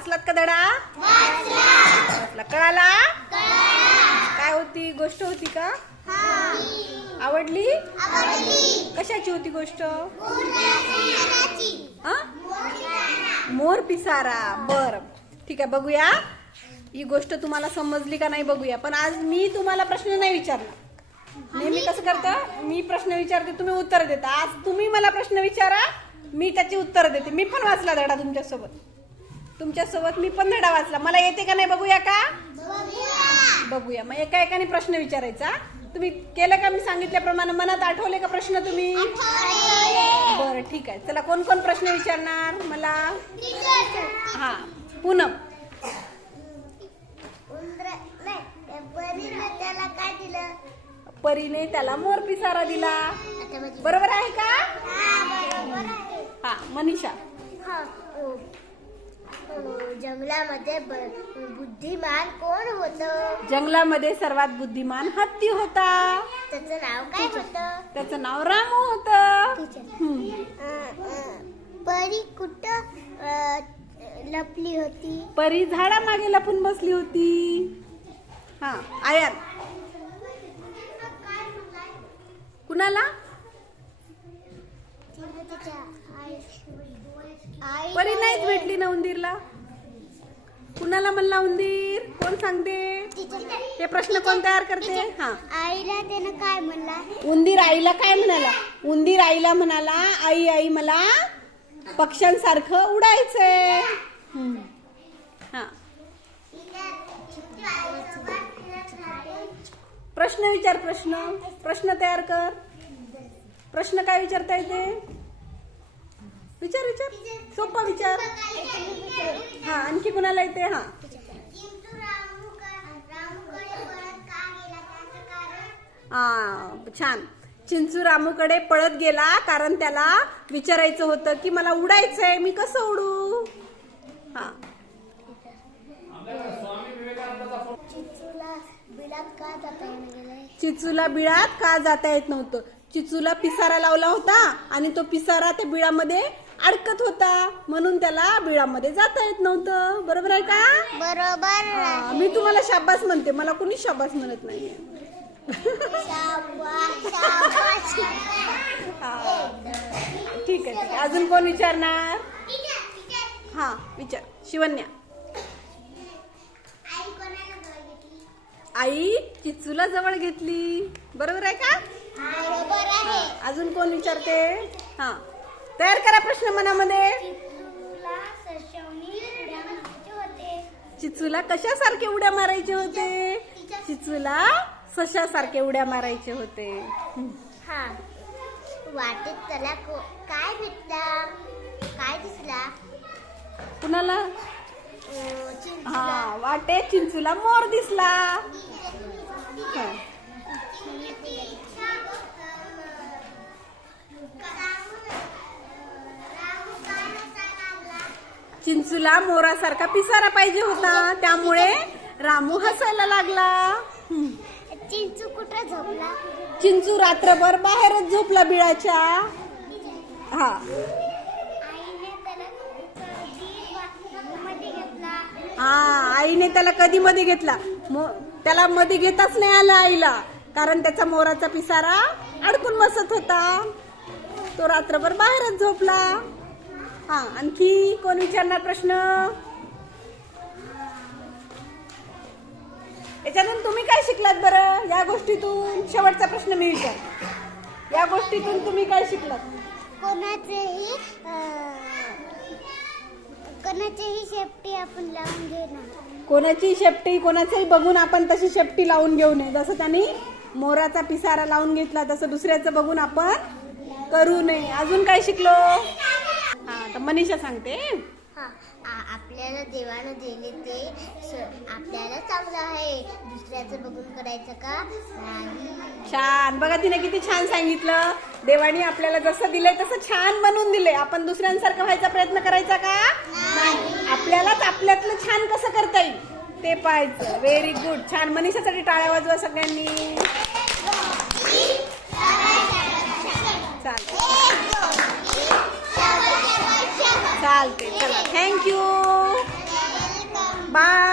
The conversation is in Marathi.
वाचलात का धडा? वाचला कळाला? काय होती? गोष्ट होती का? आवडली? कशाची होती गोष्ट? हा? मोर पिसारा. बर. ठीक आहे बघूया. ही गोष्ट तुम्हाला समजली का नाही बघूया. पण आज मी तुम्हाला प्रश्न नाही विचारला नेहमी कसं करतं? मी प्रश्न विचारते तुम्ही उत्तर देता. आज तुम्ही मला प्रश्न विचारा मी त्याची उत्तर देते. मी पण वाचला धडा तुमच्यासोबत. तुमच्यासोबत मी पण धडा वाचला. मला येते का नाही बघूया का? बघूया. मग एका एकाने प्रश्न विचारायचा. तुम्ही केलं का? मी सांगितल्याप्रमाणे मनात आठवले का प्रश्न तुम्ही? बरं ठीक आहे. चला कोण कोण प्रश्न विचारणार? मला? हा पूनम. परीने त्याला मोर पिसारा दिला. बरोबर आहे का? हा मनीषा. हा, जंगलामध्ये बुद्धिमान कोण होत? जंगलामध्ये सर्वात बुद्धिमान हत्ती होता. त्याचं नाव काय होतं? त्याचं नाव रामू होत. परी कुठं लपली होती? परी झाडामागे लपून बसली होती. हा आयान. कुणाला? परी नाहीच भेटली ना उंदीरला. कुणाला म्हणला उंदीर? कोण सांगते? हे प्रश्न कोण तयार करते? हा. आईला त्यानं काय म्हणला? उंदीर आईला काय म्हणाला? उंदीर आईला म्हणाला आई आई मला पक्ष्यांसारखं उडायचंय. हा. प्रश्न विचार प्रश्न. प्रश्न तयार कर. प्रश्न काय विचारता येते? विचार विचार. सोपा विचार. हा आणखी कुणाला येते? हा. हा छान. चिंचू रामूकडे पळत गेला कारण त्याला विचारायचं होतं की मला उडायचंय मी कसं उडू? हा. चिचूला बिळात का जाता येत नव्हतं? चिचूला पिसारा लावला होता आणि तो पिसारा त्या बिळामध्ये अडकत होता म्हणून त्याला बिळामध्ये जाता येत नव्हतं. बरोबर आहे का? बरोबर हा, मी तुम्हाला शाबास म्हणते. मला कोणी शाबास म्हणत नाहीये. शाबास, शाबास. हा. ठीक आहे ठीक आहे. अजून कोण विचारणार? हा विचार. शिवन्या. आई चिचूला जवळ घेतली. बरोबर आहे का? बरोबर आहे. अजून कोण विचारते? हा. तयार करा प्रश्न मनामध्ये. चिचूला सशवणी उड्या मारायचे होते. चिचूला कशासारखे उड्या मारायचे होते? चिचूला सशासारखे उड्या मारायचे होते. हा. वाटेत त्याला काय भेटला? काय दिसला? कुणाला? हा वाटे चिंचूला मोर दिसला हा. चिंचूला मोरासारखा पिसारा पाहिजे होता. त्यामुळे रामू हसायला लागला. चिंचू कुठं झोपला? चिंचू रात्रभर बाहेरच झोपला बिळाच्या. हा. आईने त्याला कधी मध्ये घेतला? हा आईने त्याला कधी मध्ये घेतला? मो- त्याला मध्ये घेताच नाही आलं आईला. कारण त्याचा मोराचा पिसारा अडकून बसत होता. तो रात्रभर बाहेरच झोपला. हा आणखी कोण विचारणार प्रश्न? याच्यातून तुम्ही काय शिकलात बरं? या गोष्टीतून शेवटचा प्रश्न मी विचार. या गोष्टीतून तुम्ही काय शिकलात? कोणाचेही कोणाचेही शेपटी आपण लावून घेणार कोणाची शेपटी कोणाचंही बघून आपण तशी शेपटी लावून घेऊ नये. जसं त्यांनी मोराचा पिसारा लावून घेतला तसं दुसऱ्याचं बघून आपण करू नये. अजून काय शिकलो? तर मनीषा सांगते. हा आ- आपल्याला देवानं दिले ते स- आपल्याला चांगलं आहे. दुसऱ्याचं बघून करायचं का? नाही. छान. बघा तिने किती छान सांगितलं. देवानी आपल्याला जसं दिलंय तसं छान बनवून दिलंय. आपण दुसऱ्यांसारखं व्हायचा प्रयत्न करायचा का? नाही. आपल्यालाच आपल्यातलं छान कसं करता येईल? ते पाहायचं. व्हेरी गुड छान. मनीषासाठी टाळ्या वाजवा सगळ्यांनी. चालते चला थँक्यू बाय